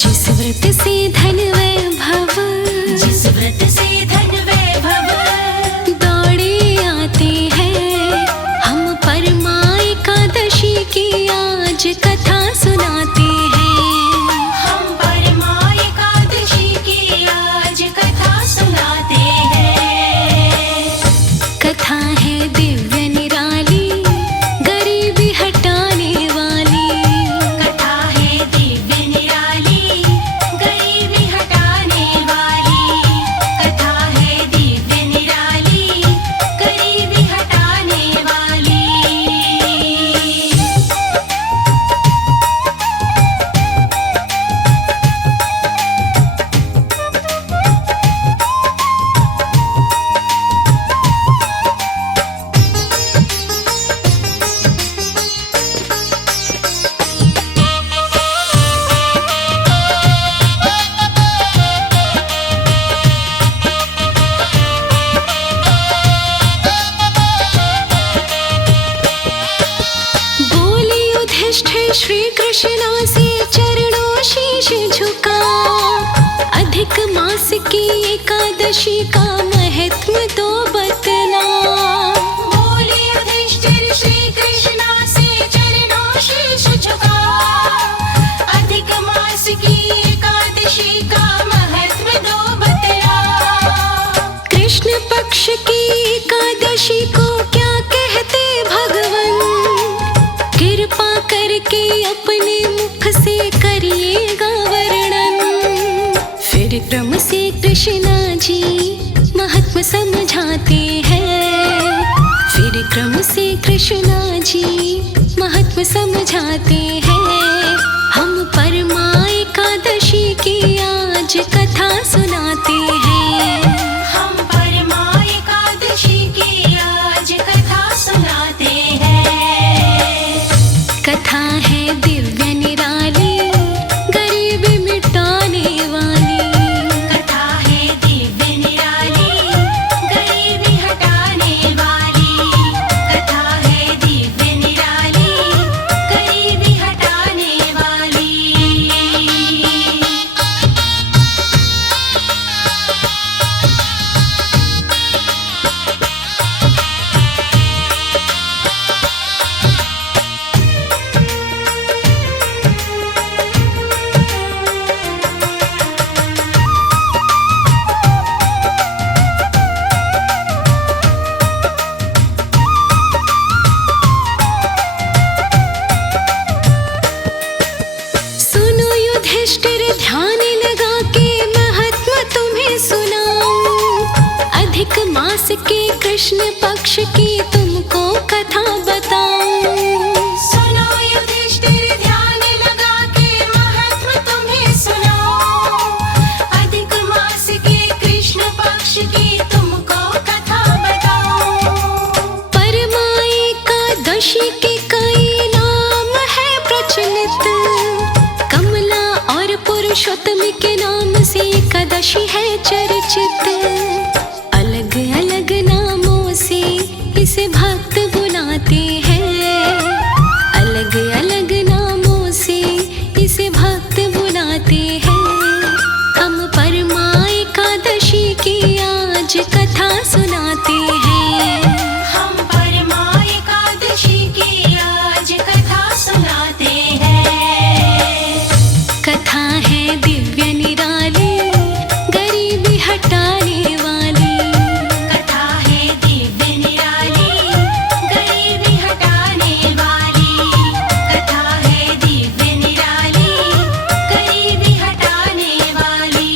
जिस व्रत से धन वैभव, जिस व्रत से धन वैभव दौड़े आते हैं, हम परमा एकादशी की आज कथा सुनाते हैं। हम परमा एकादशी की आज कथा सुनाते हैं। कथा है दिव्य निराली, गरीबी हटाने वाली। कथा है दिव्य निराली, गरीबी हटाने वाली। कथा है दिव्य निराली, गरीबी हटाने वाली। बोले युधिष्ठिर श्री कृष्णा से चरणों शीश झुका, अधिक मास की एकादशी का महत्व तो बतला। बोले युधिष्ठिर श्री कृष्णा से चरणों शीश झुका, अधिक मास की एकादशी का महत्व दो बतला। कृष्ण पक्ष की एकादशी को क्या कहते भगवन, कृपा करके अपने मुख से करिएगा वर्णन। फिर क्रम से कृष्णा जी महात्म समझाते हैं, फिर क्रम से कृष्णा जी महात्म समझाते हैं। हम परमा एकादशी की आज कथा सुनाते हैं। हम परमा एकादशी की आज कथा सुनाते हैं। कथा है दिव्य निराली, गरीबी मिटाने वाली। कथा है दिव्य निराली, गरीबी हटाने वाली। कथा है दिव्य निराली, गरीबी हटाने वाली। सुनो युधिष्ठिर ध्यान लगा के महत्व तुम्हें सुनाऊं, अधिक मास के कृष्ण पक्ष की तुमको कथा बताऊं। सुनो युधिष्ठिर ध्यान लगा के महत्व तुम्हें सुनाओ, अधिक मास के कृष्ण पक्ष की तुमको कथा बताओ। परमा एकादशी के कई नाम है प्रचलित, कमला और पुरुषोत्तम के नाम से एकादशी है चर्चित। अलग अलग नामों से इसे भक्त बुलाते हैं, अलग अलग नामों से इसे भक्त बुलाते हैं। हम परमा एकादशी की आज कथा सुनाते हैं। हम परमा एकादशी की आज कथा सुनाते हैं। कथा है दिव्य निराली, गरीबी हटाने वाली। कथा है दिव्य निराली, गरीबी हटाने वाली। कथा है दिव्य निराली, गरीबी हटाने वाली।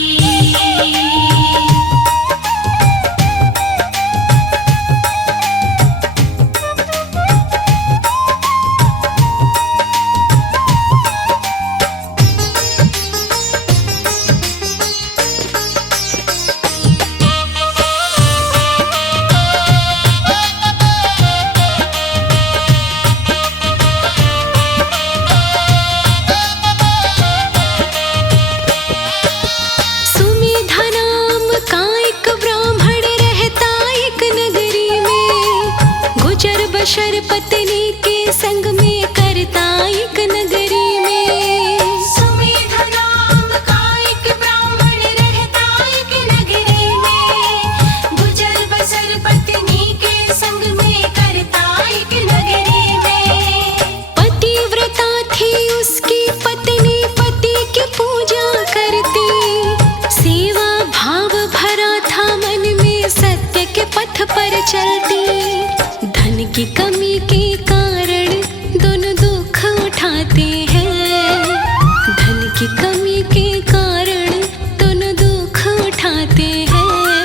चलती। धन की कमी के कारण दोनों दुख उठाते हैं। धन की कमी के कारण दोनों दुख उठाते हैं।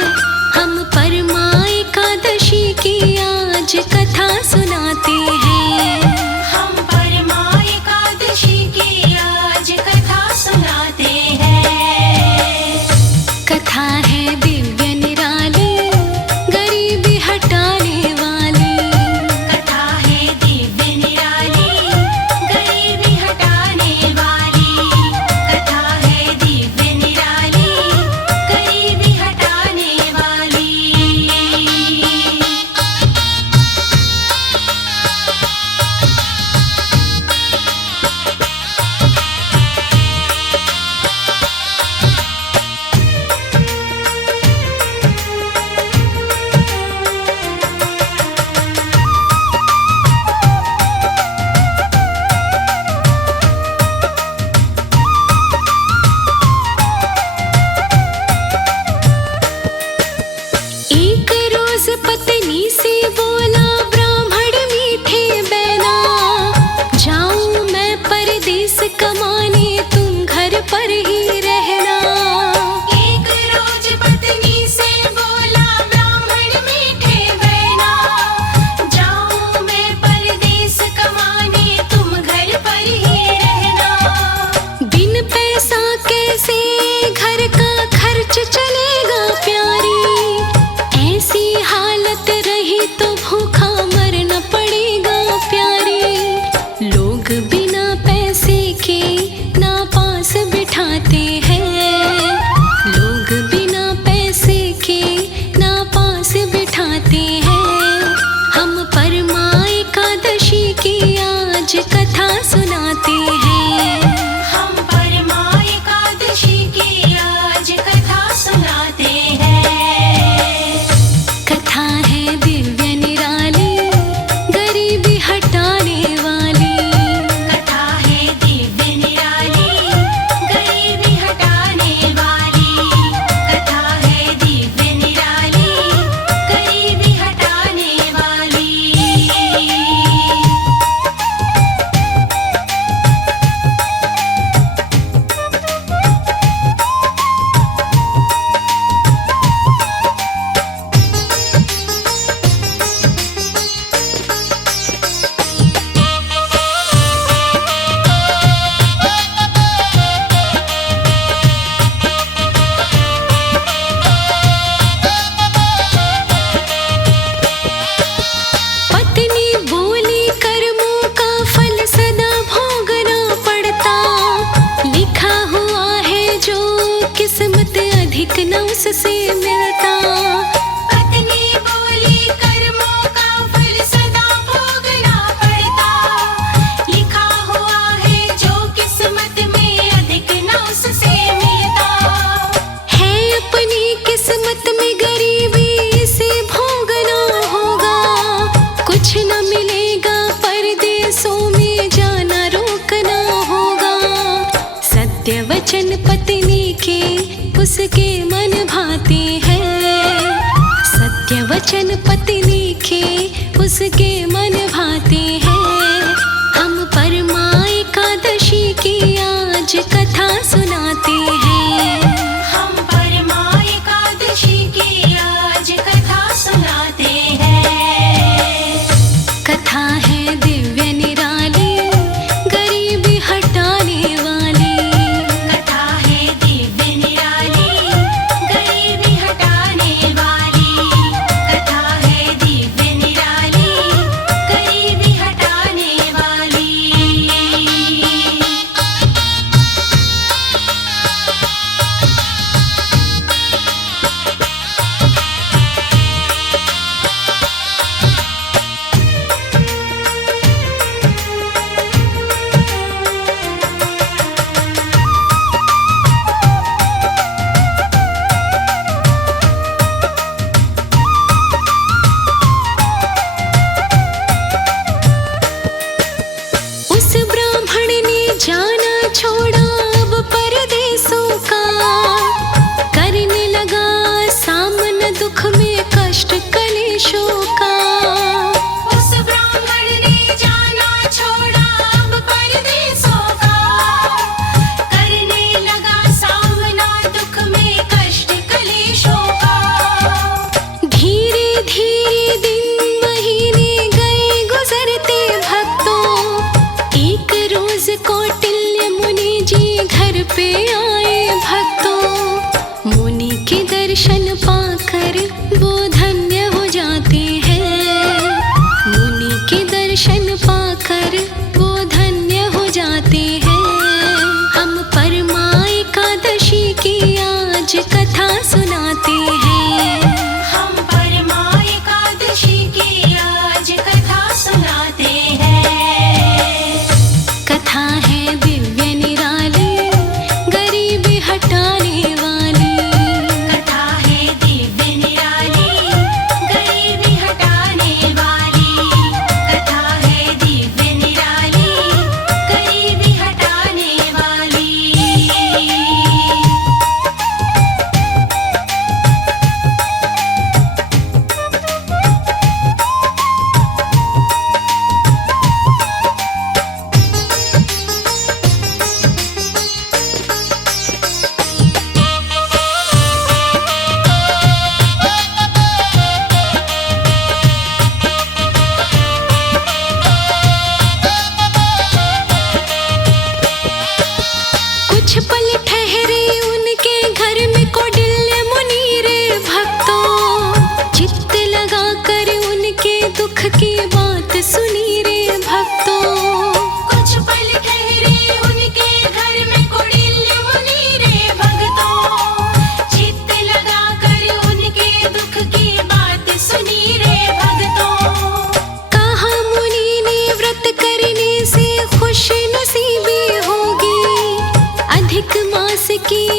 हम परमा एकादशी की आज कथा सुनाते हैं। हम परमा एकादशी की आज कथा सुनाते हैं। कथा है दिव्य निराली, गरीबी हटाने वाली। कथा है दिव्य निराली, गरीबी हटाने वाली। कथा है दिव्य निराली, गरीबी हटाने वाली। एक रोज पत्नी से बोला ब्राह्मण मीठे बैना, जाऊं मैं परदेस कमाने, तुम घर पर ही रहना। एक रोज पत्नी से बोला ब्राह्मण मीठे बैना, जाऊं मैं परदेस कमाने, तुम घर पर ही रहना। बिन पैसा कैसे घर का खर्च चलेगा प्यारी। ऐसी हालत रही तो भूखा मरना पड़ेगा प्यारी। लोग बिना पैसे के ना पास बिठाते हैं। लोग बिना पैसे के ना पास बिठाते हैं। हम परमा एकादशी की आज कथा सुनाते हैं। हम परमा एकादशी की आज कथा सुनाते हैं। कथा है दिव्य निराली, गरीबी हटाने वाली। कथा है दिव्य निराली, गरीबी हटाने वाली। कथा है दिव्य निराली, गरीबी हटाने वाली। पत्नी बोली कर्मों का फल सदा भोगना पड़ता। लिखा हुआ है जो किस्मत अधिक न उससे मिलता। पत्नी बोली कर्मों का फल सदा भोगना पड़ता। लिखा हुआ है जो किस्मत में अधिक न उससे मिलता। है अपनी किस्मत में गरीबी, इसे भोगना होगा। कुछ न मिलेगा परदेसों में जाना रोकना होगा। सत्य वचन पत्नी के उसके मन भाते हैं। सत्य वचन पत्नी के उसके मन भाते हैं। हम परमा एकादशी की आज कथा सुनाते हैं। हम परमा एकादशी की आज कथा सुनाते हैं। कथा है दिव्य निराली, गरीबी हटाने वाली। कथा है दिव्य निराली, गरीबी हटाने वाली। कथा है दिव्य निराली, गरीबी हटाने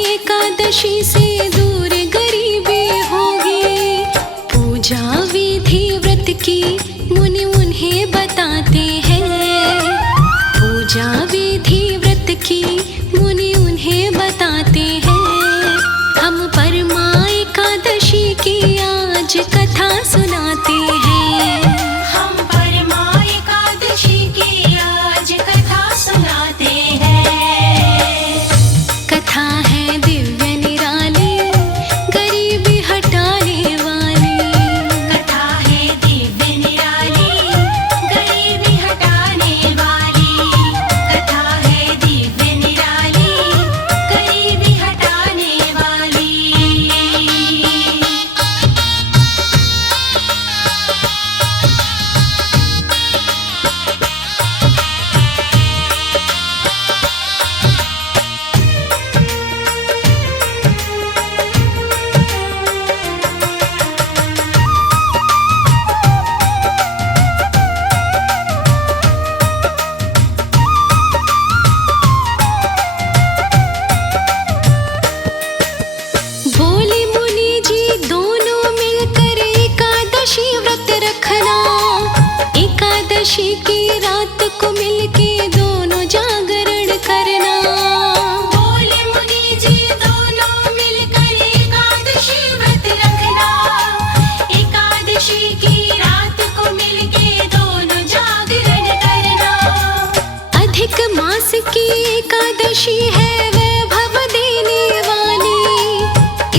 एकादशी से दूर गरीबी होगी। पूजा विधि व्रत की मुनि उन्हें बताते हैं। पूजा विधि व्रत की मुनि उन्हें बताते हैं। हम परमा एकादशी की आज कथा सुनाते हैं। हम परमा एकादशी की आज कथा सुनाते हैं। कथा है दिव्य निराली, गरीबी हटाने वाली। कथा है दिव्य निराली, गरीबी हटाने वाली। कथा है दिव्य निराली, गरीबी हटाने वाली। बोले मुनि जी दोनों मिलकर एकादशी व्रत रखना। एकादशी की रात को मिलके दोनों जागरण करना। बोले मुनि जी दोनों मिलकर एकादशी व्रत रखना। एकादशी की रात को मिलके दोनों जागरण करना। अधिक मास की एकादशी है वैभव देने वाली।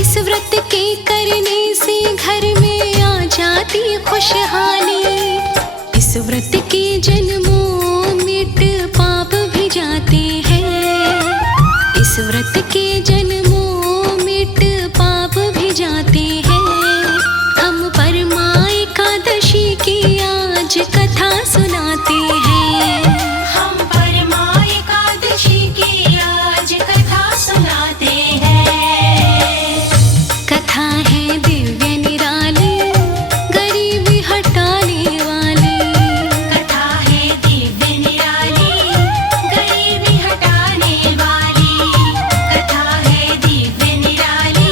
इस व्रत के करने से घर में आ जाती खुशहाली। इस व्रत के जन्मों मिट पाप भी जाते हैं। इस व्रत के जन्मों मिट पाप भी जाते हैं। हम परमा एकादशी की आज कथा सुनाते हैं। हम परमा एकादशी की आज कथा सुनाते हैं। कथा है दिव्य निराली, गरीबी हटाने वाली। कथा है दिव्य निराली, गरीबी हटाने वाली। कथा है दिव्य निराली,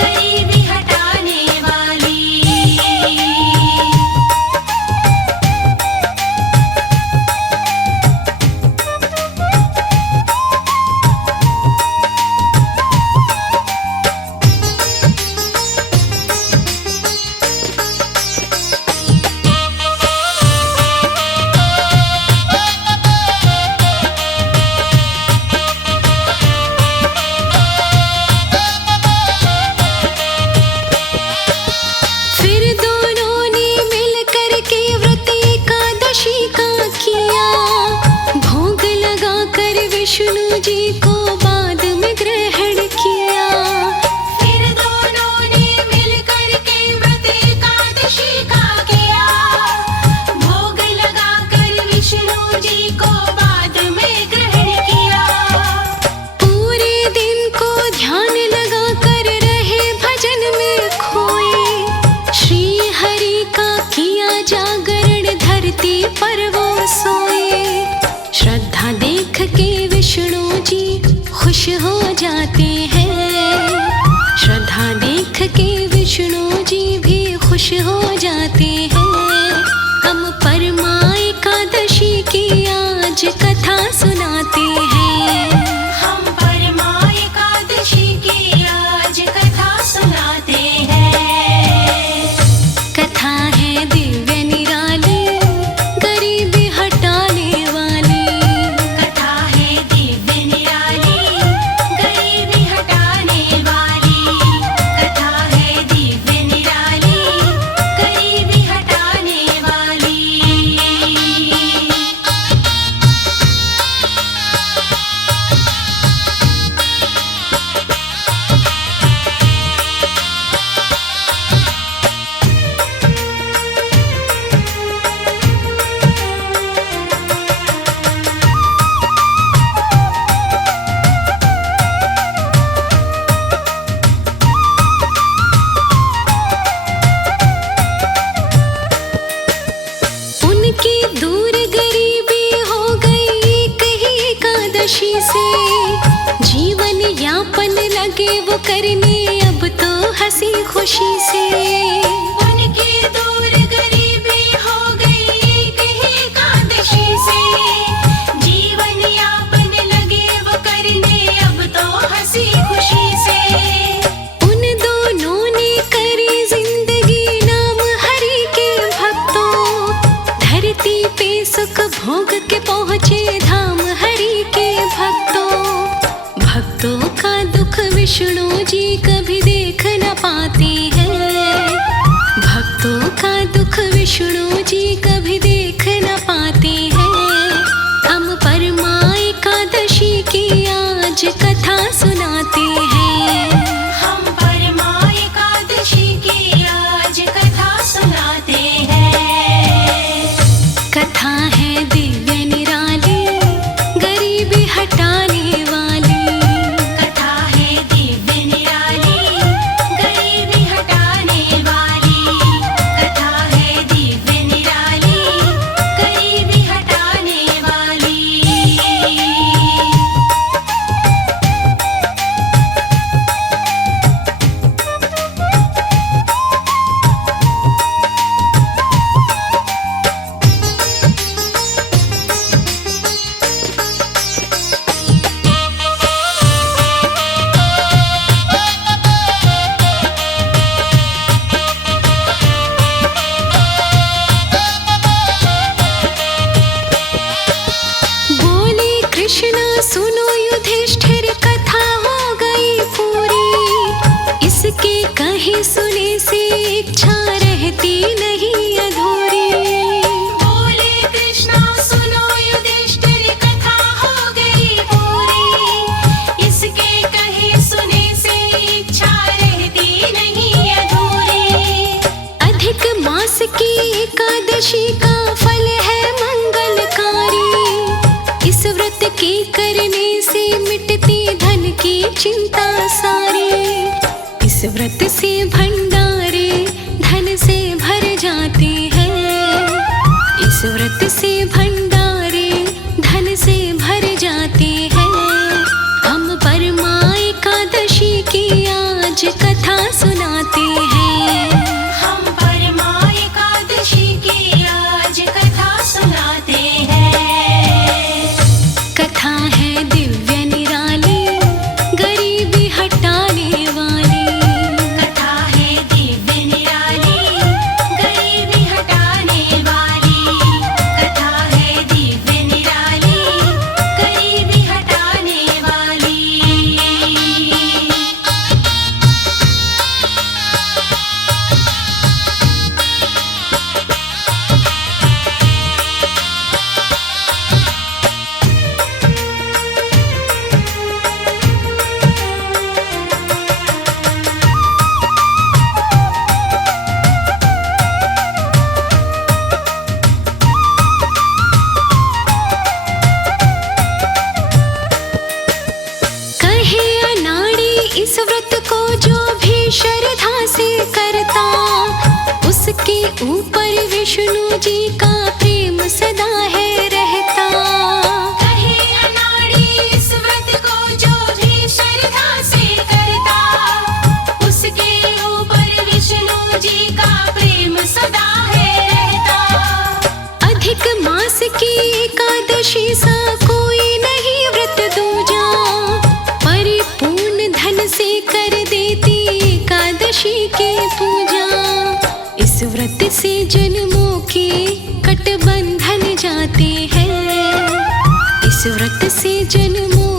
गरीबी हटाने वाली। फिर दोनों ने मिलकर के व्रत एकादशी का किया। भोग लगा कर विष्णु जी को बाद में ग्रहण किया। फिर दोनों ने मिलकर के व्रत एकादशी का किया। भोग लगा कर विष्णु जी को बाद में ग्रहण किया। पूरे दिन को ध्यान लगा कर रहे भजन में खोए। श्री हरि का किया जागरण धरती पर वो सोए। श्रद्धा देख के विष्णु जी खुश हो जाते हैं। श्रद्धा देख के विष्णु जी भी खुश हो जाते हैं। हम परमा एकादशी की आज कथा सुनाते हैं। हम परमा एकादशी की आज कथा सुनाते हैं। कथा है दिव्य निराली, गरीबी हटाने वाली। कथा है दिव्य निराली, गरीबी हटाने लगे वो करने अब तो हंसी खुशी से। उनकी दूर गरीबी हो गई एक ही एकादशी से। जीवन यापन लगे वो करने अब तो हंसी खुशी से। उन दोनों ने करी जिंदगी नाम हरि के भक्तों। धरती पे सुख भोग के पहुँचे धाम हरि के भक्तों। भक्तों का दुख विष्णु जी कभी देख न पाते हैं। भक्तों का दुख विष्णु जी कभी देख न पाते हैं। हम परमा एकादशी की आज कथा सुनाते हैं। हम परमा एकादशी की आज कथा सुनाते हैं। कथा है दिव्य निराली, गरीबी हटाने वाली। कथा है दिव्य निराली, गरीबी हटाने वाली। कथा है दिव्य निराली, गरीबी हटाने वाली। बोले कृष्ण सुनो युधिष्ठिर कथा हो गई पूरी। इसके कहीं सुने से इच्छा रहती नहीं अधूरी। बोले कृष्णा सुनो युधिष्ठिर कथा हो गई पूरी। इसके कहे सुने से इच्छा रहती नहीं अधूरी। अधिक मास की एकादशी का फल है मंगलकारी। इस व्रत के करने से मिटती धन की चिंता सारी। इस व्रत से भंडारे धन से भर जाते हैं। इस व्रत से भंडारे धन से भर जाते हैं। हम परमा एकादशी की आज कथा सुनाते हैं। हम परमा एकादशी की आज कथा सुनाते हैं। कथा है दिव्य निराली, गरीबी हटाने वाली। कथा है दिव्य निराली, गरीबी हटाने वाली। कथा है दिव्य निराली, गरीबी हटाने वाली। कहे अनाड़ी इस व्रत को जो भी श्रद्धा से करता। उसके ऊपर विष्णु जी का प्रेम सदा है रहता। कहे अनाड़ी इस व्रत को जो भी श्रद्धा से करता। उसके ऊपर विष्णु जी का प्रेम सदा है रहता। अधिक मास की एकादशी सा कोई नहीं व्रत दूजा। परिपूर्ण धन से कर देती एकादशी की पूजा। इस व्रत से जन्मों के कट बंधन जाते हैं। इस व्रत से जन्मों